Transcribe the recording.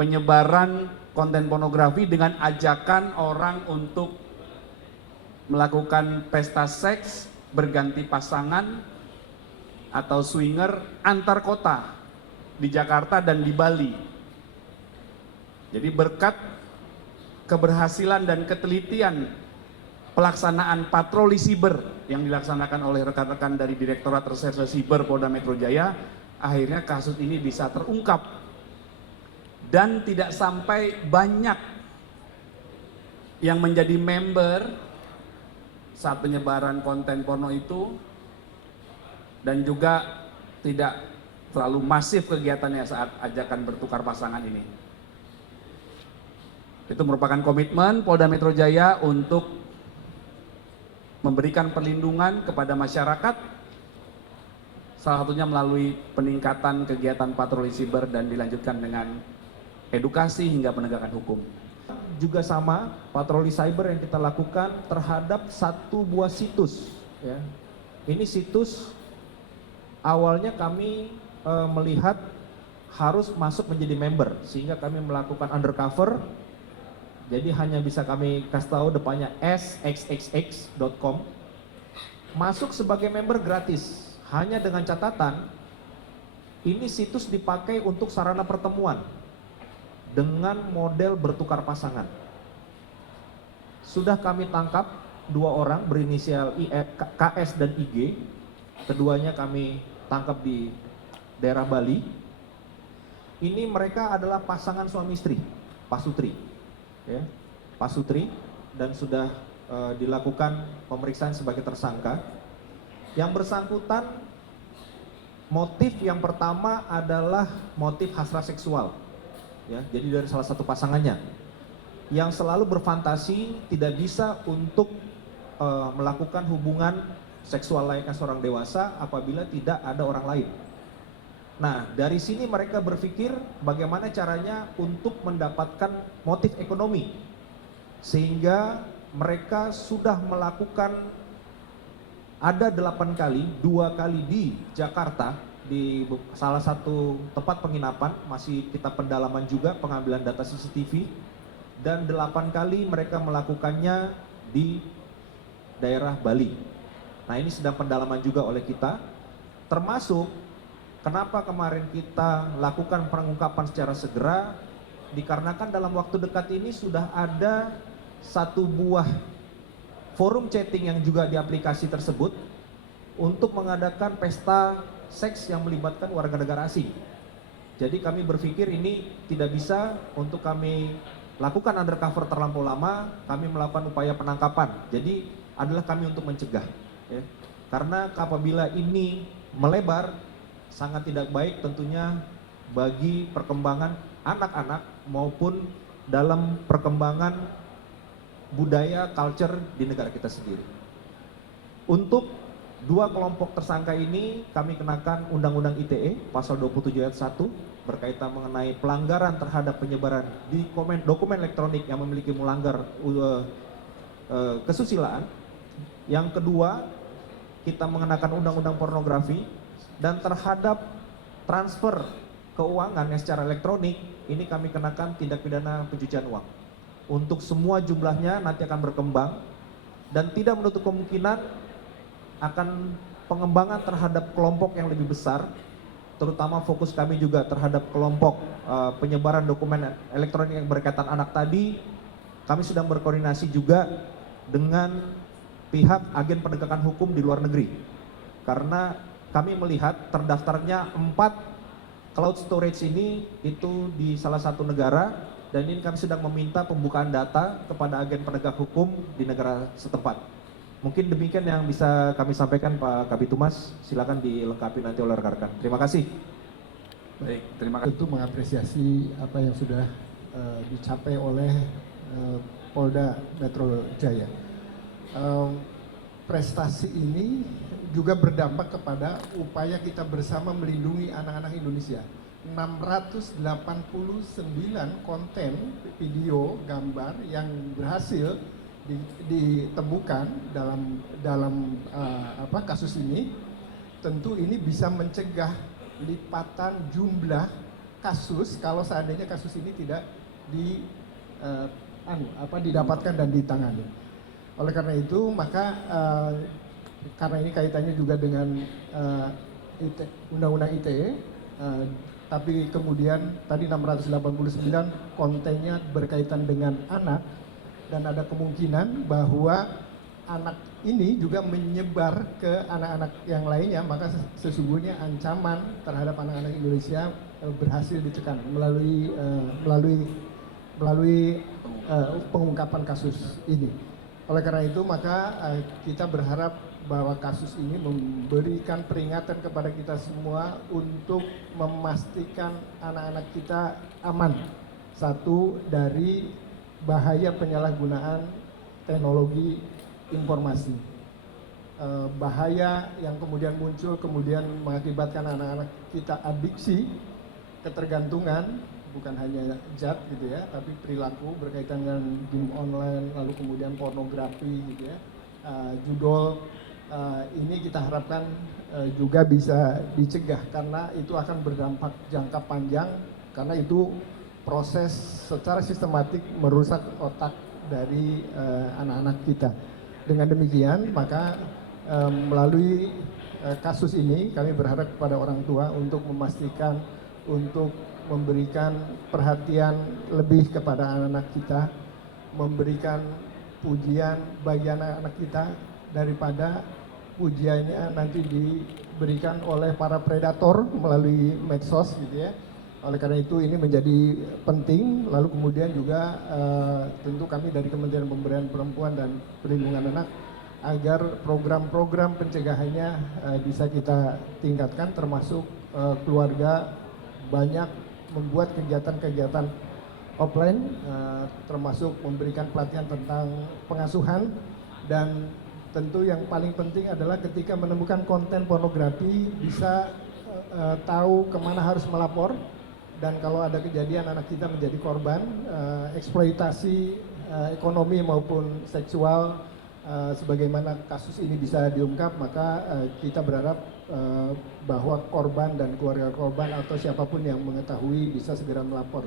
penyebaran konten pornografi dengan ajakan orang untuk melakukan pesta seks, berganti pasangan, atau swinger antar kota di Jakarta dan di Bali. Jadi berkat keberhasilan dan ketelitian pelaksanaan patroli siber yang dilaksanakan oleh rekan-rekan dari Direktorat Reserse Siber Polda Metro Jaya, akhirnya kasus ini bisa terungkap dan tidak sampai banyak yang menjadi member saat penyebaran konten porno itu, dan juga tidak terlalu masif kegiatannya saat ajakan bertukar pasangan ini. Itu merupakan komitmen Polda Metro Jaya untuk memberikan perlindungan kepada masyarakat, salah satunya melalui peningkatan kegiatan patroli siber dan dilanjutkan dengan edukasi hingga penegakan hukum. Juga sama, patroli cyber yang kita lakukan terhadap satu buah situs. Ya. Ini situs awalnya kami melihat harus masuk menjadi member, sehingga kami melakukan undercover. Jadi hanya bisa kami kasih tahu depannya sxxx.com. Masuk sebagai member gratis, hanya dengan catatan ini situs dipakai untuk sarana pertemuan dengan model bertukar pasangan. Sudah kami tangkap 2 orang berinisial KS dan IG. Keduanya kami tangkap di daerah Bali. Ini mereka adalah pasangan suami istri, pasutri, ya, pasutri, dan sudah dilakukan pemeriksaan sebagai tersangka. Yang bersangkutan, motif yang pertama adalah motif hasrat seksual. Ya, jadi dari salah satu pasangannya yang selalu berfantasi tidak bisa untuk melakukan hubungan seksual layaknya seorang dewasa apabila tidak ada orang lain. Nah, dari sini mereka berpikir bagaimana caranya untuk mendapatkan motif ekonomi, sehingga mereka sudah melakukan ada 8 kali, 2 kali di Jakarta, di salah satu tempat penginapan, masih kita pendalaman juga pengambilan data CCTV, dan 8 kali mereka melakukannya di daerah Bali. Nah, ini sedang pendalaman juga oleh kita, termasuk kenapa kemarin kita lakukan pengungkapan secara segera, dikarenakan dalam waktu dekat ini sudah ada satu buah forum chatting yang juga di aplikasi tersebut untuk mengadakan pesta seks yang melibatkan warga negara asing. Jadi kami berpikir ini tidak bisa untuk kami lakukan undercover terlampau lama, kami melakukan upaya penangkapan. Jadi adalah kami untuk mencegah. Ya. Karena apabila ini melebar, sangat tidak baik tentunya bagi perkembangan anak-anak maupun dalam perkembangan budaya, culture di negara kita sendiri. Untuk 2 kelompok tersangka ini kami kenakan Undang-Undang ITE pasal 27 ayat 1 berkaitan mengenai pelanggaran terhadap penyebaran di dokumen elektronik yang memiliki melanggar kesusilaan. Yang kedua, kita mengenakan Undang-Undang Pornografi, dan terhadap transfer keuangan yang secara elektronik ini kami kenakan tindak pidana pencucian uang. Untuk semua jumlahnya nanti akan berkembang dan tidak menutup kemungkinan akan pengembangan terhadap kelompok yang lebih besar, terutama fokus kami juga terhadap kelompok penyebaran dokumen elektronik yang berkaitan anak tadi. Kami sedang berkoordinasi juga dengan pihak agen penegakan hukum di luar negeri, karena kami melihat terdaftarnya 4 cloud storage ini itu di salah satu negara, dan ini kami sedang meminta pembukaan data kepada agen penegak hukum di negara setempat. Mungkin demikian yang bisa kami sampaikan Pak Kabitumas, silakan dilengkapi nanti oleh rekan-rekan. Terima kasih. Baik, terima kasih. Tentu mengapresiasi apa yang sudah dicapai oleh Polda Metro Jaya. Prestasi ini juga berdampak kepada upaya kita bersama melindungi anak-anak Indonesia. 689 konten video, gambar yang berhasil ditemukan dalam kasus ini, tentu ini bisa mencegah lipatan jumlah kasus kalau seandainya kasus ini tidak didapatkan dan ditangani. Oleh karena itu maka karena ini kaitannya juga dengan Undang-Undang ITE, tapi kemudian tadi 689 kontennya berkaitan dengan anak, dan ada kemungkinan bahwa anak ini juga menyebar ke anak-anak yang lainnya, maka sesungguhnya ancaman terhadap anak-anak Indonesia berhasil ditekan melalui pengungkapan kasus ini. Oleh karena itu maka kita berharap bahwa kasus ini memberikan peringatan kepada kita semua untuk memastikan anak-anak kita aman. Satu, dari bahaya penyalahgunaan teknologi informasi. Bahaya yang kemudian muncul kemudian mengakibatkan anak-anak kita adiksi, ketergantungan, bukan hanya zat gitu ya, tapi perilaku berkaitan dengan game online, lalu kemudian pornografi gitu ya, judul. Ini kita harapkan juga bisa dicegah karena itu akan berdampak jangka panjang, karena itu proses secara sistematik merusak otak dari anak-anak kita. Dengan demikian maka melalui kasus ini kami berharap kepada orang tua untuk memastikan, untuk memberikan perhatian lebih kepada anak-anak kita, memberikan pujian bagi anak-anak kita daripada pujiannya nanti diberikan oleh para predator melalui medsos gitu ya. Oleh karena itu ini menjadi penting. Lalu kemudian juga tentu kami dari Kementerian Pemberdayaan Perempuan dan Perlindungan Anak agar program-program pencegahannya bisa kita tingkatkan, termasuk keluarga banyak membuat kegiatan-kegiatan offline, termasuk memberikan pelatihan tentang pengasuhan. Dan tentu yang paling penting adalah ketika menemukan konten pornografi bisa tahu kemana harus melapor, dan kalau ada kejadian anak kita menjadi korban eksploitasi ekonomi maupun seksual, sebagaimana kasus ini bisa diungkap, maka kita berharap bahwa korban dan keluarga korban atau siapapun yang mengetahui bisa segera melapor.